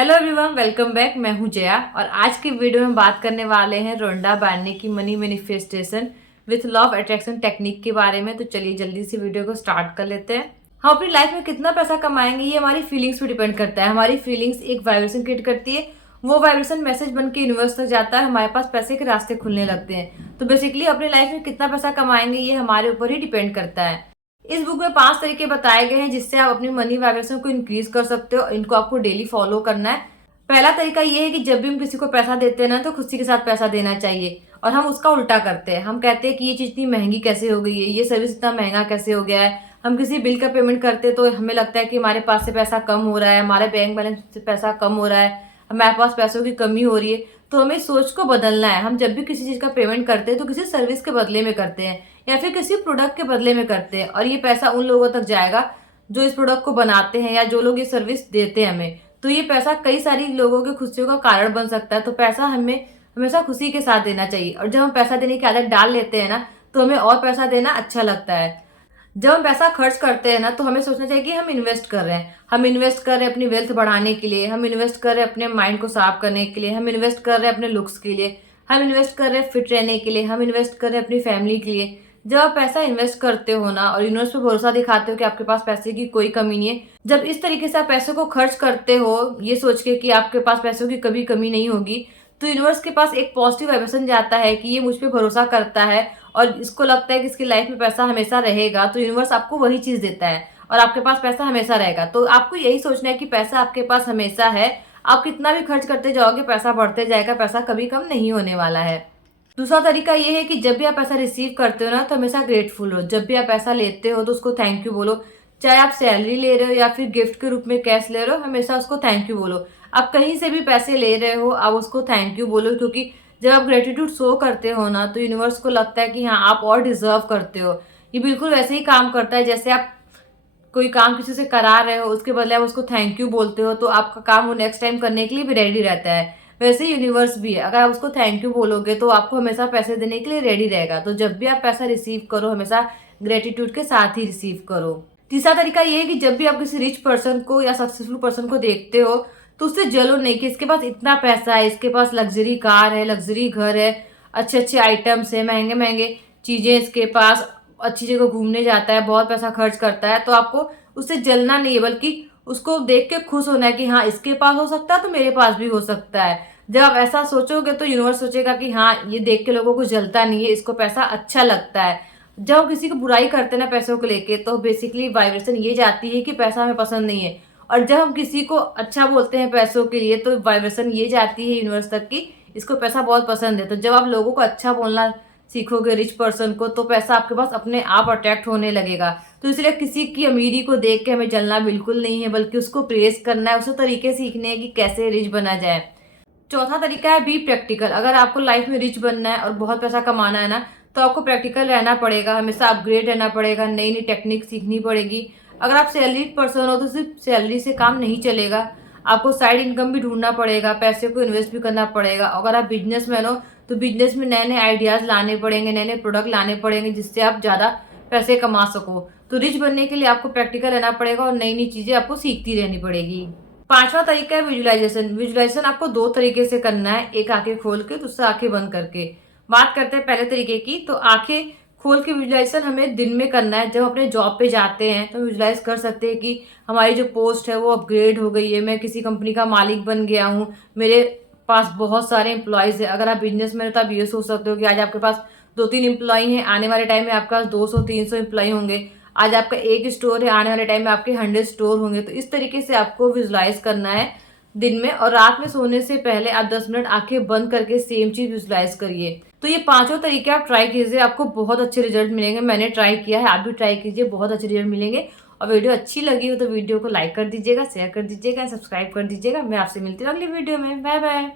Hello everyone, welcome back. मैं हूं जया और आज की वीडियो में बात करने वाले हैं रोंडा बार्नी की money manifestation with law of attraction technique के बारे में। तो चलिए जल्दी से वीडियो को स्टार्ट कर लेते हैं। हम अपनी लाइफ में कितना पैसा कमाएंगे ये हमारी फीलिंग्स पे डिपेंड करता है। हमारी फीलिंग्स एक वाइब्रेशन क्रिएट करती है, वो वाइब्रेशन मैसेज बन के यूनिवर्स तक जाता है, हमारे पास पैसे के रास्ते खुलने लगते हैं। तो बेसिकली अपनी लाइफ में कितना पैसा कमाएंगे ये हमारे ऊपर ही डिपेंड करता है। इस बुक में 5 तरीके बताए गए हैं जिससे आप अपनी मनी वाइब्रेशन को इंक्रीज कर सकते हो। इनको आपको डेली फॉलो करना है। पहला तरीका ये है कि जब भी हम किसी को पैसा देते हैं ना, तो खुशी के साथ पैसा देना चाहिए। और हम उसका उल्टा करते हैं। हम कहते हैं कि ये चीज इतनी महंगी कैसे हो गई है, ये सर्विस इतना महंगा कैसे हो गया है। हम किसी बिल का पेमेंट करते हैं तो हमें लगता है कि हमारे पास से पैसा कम हो रहा है, हमारे बैंक बैलेंस से पैसा कम हो रहा है, हमारे पास पैसों की कमी हो रही है। तो हमें सोच को बदलना है। हम जब भी किसी चीज का पेमेंट करते हैं तो किसी सर्विस के बदले में करते हैं या फिर किसी प्रोडक्ट के बदले में करते हैं, और ये पैसा उन लोगों तक जाएगा जो इस प्रोडक्ट को बनाते हैं या जो लोग ये सर्विस देते हैं हमें। तो ये पैसा कई सारी लोगों की खुशियों का कारण बन सकता है। तो पैसा हमें हमेशा खुशी के साथ देना चाहिए। और जब हम पैसा देने की आदत डाल लेते हैं ना, तो हमें और पैसा देना अच्छा लगता है। जब हम पैसा खर्च करते हैं ना, तो हमें सोचना चाहिए कि हम इन्वेस्ट कर रहे हैं। हम इन्वेस्ट कर रहे हैं अपनी वेल्थ बढ़ाने के लिए, हम इन्वेस्ट कर रहे हैं अपने माइंड को साफ करने के लिए, हम इन्वेस्ट कर रहे हैं अपने लुक्स के लिए, हम इन्वेस्ट कर रहे हैं फिट रहने के लिए, हम इन्वेस्ट कर रहे हैं अपनी फैमिली के लिए। जब आप पैसा इन्वेस्ट करते हो ना और यूनिवर्स पे भरोसा दिखाते हो कि आपके पास पैसे की कोई कमी नहीं है, जब इस तरीके से आप पैसों को खर्च करते हो ये सोच के कि आपके पास पैसों की कभी कमी नहीं होगी, तो यूनिवर्स के पास एक पॉजिटिव वाइब्रेशन जाता है कि ये मुझ पे भरोसा करता है और इसको लगता है कि इसकी लाइफ में पैसा हमेशा रहेगा। तो यूनिवर्स आपको वही चीज देता है और आपके पास पैसा हमेशा रहेगा। तो आपको यही सोचना है कि पैसा आपके पास हमेशा है। आप कितना भी खर्च करते जाओगे पैसा बढ़ते जाएगा, पैसा कभी कम नहीं होने वाला है। दूसरा तरीका ये है कि जब भी आप पैसा रिसीव करते हो ना, तो हमेशा ग्रेटफुल हो। जब भी आप पैसा लेते हो तो उसको थैंक यू बोलो। चाहे आप सैलरी ले रहे हो या फिर गिफ्ट के रूप में कैश ले रहे हो, हमेशा उसको थैंक यू बोलो। आप कहीं से भी पैसे ले रहे हो, आप उसको थैंक यू बोलो, क्योंकि जब आप ग्रेटिट्यूड शो करते हो ना, तो यूनिवर्स को लगता है कि हाँ आप और डिजर्व करते हो। ये बिल्कुल वैसे ही काम करता है जैसे आप कोई काम किसी से करा रहे हो, उसके बदले आप उसको थैंक यू बोलते हो, तो आपका काम वो नेक्स्ट टाइम करने के लिए भी रेडी रहता है। वैसे यूनिवर्स भी है, अगर आप उसको थैंक यू बोलोगे तो आपको हमेशा पैसे देने के लिए रेडी रहेगा। तो जब भी आप पैसा रिसीव करो, हमेशा ग्रेटिट्यूड के साथ ही रिसीव करो। तीसरा तरीका ये है कि जब भी आप किसी रिच पर्सन को या सक्सेसफुल पर्सन को देखते हो, तो उससे जलो नहीं कि इसके पास इतना पैसा है, इसके पास लग्जरी कार है, लग्जरी घर है, अच्छे अच्छे आइटम्स है, महंगे महंगे चीजें इसके पास, अच्छी जगह घूमने जाता है, बहुत पैसा खर्च करता है। तो आपको उससे जलना नहीं है, बल्कि उसको देख के खुश होना है कि हाँ इसके पास हो सकता है तो मेरे पास भी हो सकता है। जब आप ऐसा सोचोगे तो यूनिवर्स सोचेगा कि हाँ ये देख के लोगों को जलता नहीं है, इसको पैसा अच्छा लगता है। जब हम किसी को बुराई करते हैं ना पैसों को लेके, तो बेसिकली वाइब्रेशन ये जाती है कि पैसा हमें पसंद नहीं है। और जब हम किसी को अच्छा बोलते हैं पैसों के लिए, तो वाइब्रेशन ये जाती है यूनिवर्स तक कि इसको पैसा बहुत पसंद है। तो जब आप लोगों को अच्छा बोलना सीखोगे, रिच पर्सन को, तो पैसा आपके पास अपने आप अट्रैक्ट होने लगेगा। तो इसलिए किसी की अमीरी को देख के हमें जलना बिल्कुल नहीं है, बल्कि उसको प्रेज करना है, उसे तरीके सीखने हैं कि कैसे रिच बना जाए। चौथा तरीका है बी प्रैक्टिकल। अगर आपको लाइफ में रिच बनना है और बहुत पैसा कमाना है ना, तो आपको प्रैक्टिकल रहना पड़ेगा, हमेशा अपग्रेड रहना पड़ेगा, नई नई टेक्निक सीखनी पड़ेगी। अगर आप सैलरी पर्सन हो तो सिर्फ सैलरी से काम नहीं चलेगा, आपको साइड इनकम भी ढूंढना पड़ेगा, पैसे को इन्वेस्ट भी करना पड़ेगा। अगर आप बिजनेसमैन हो तो बिजनेस में नए नए आइडियाज लाने पड़ेंगे, नए नए प्रोडक्ट लाने पड़ेंगे, जिससे आप ज्यादा पैसे कमा सको। तो रिच बनने के लिए आपको प्रैक्टिकल रहना पड़ेगा और नई नई चीजें आपको सीखती रहनी पड़ेगी। पांचवा तरीका है विजुअलाइजेशन। विजुअलाइजेशन आपको 2 तरीके से करना है, एक आंखें खोल के, दूसरा आंखें बंद करके। बात करते हैं पहले तरीके की। तो आंखें खोल के विजुअलाइजेशन हमें दिन में करना है। जब अपने जॉब पे जाते हैं तो विजुअलाइज कर सकते हैं कि हमारी जो पोस्ट है वो अपग्रेड हो गई है, मैं किसी कंपनी का मालिक बन गया हूँ, मेरे पास बहुत सारे एम्प्लॉयज है। अगर आप बिजनेस में हो तो आप ये सोच सकते हो कि आज आपके पास 2-3 एम्प्लॉय हैं, आने वाले टाइम में आपके पास 200-300 एम्प्लॉय होंगे। आज आपका एक स्टोर है, आने वाले टाइम में आपके 100 स्टोर होंगे। तो इस तरीके से आपको विजुलाइज करना है दिन में। और रात में सोने से पहले आप 10 मिनट आंखें बंद करके सेम चीज विजुलाइज करिए। तो ये 5 तरीके आप ट्राई कीजिए, आपको बहुत अच्छे रिजल्ट मिलेंगे। मैंने ट्राई किया है, आप भी ट्राई कीजिए, बहुत अच्छे रिजल्ट मिलेंगे। और वीडियो अच्छी लगी हो तो वीडियो को लाइक कर दीजिएगा, शेयर कर दीजिएगा, सब्सक्राइब कर दीजिएगा। मैं आपसे मिलती हूँ अगली वीडियो में। Bye bye.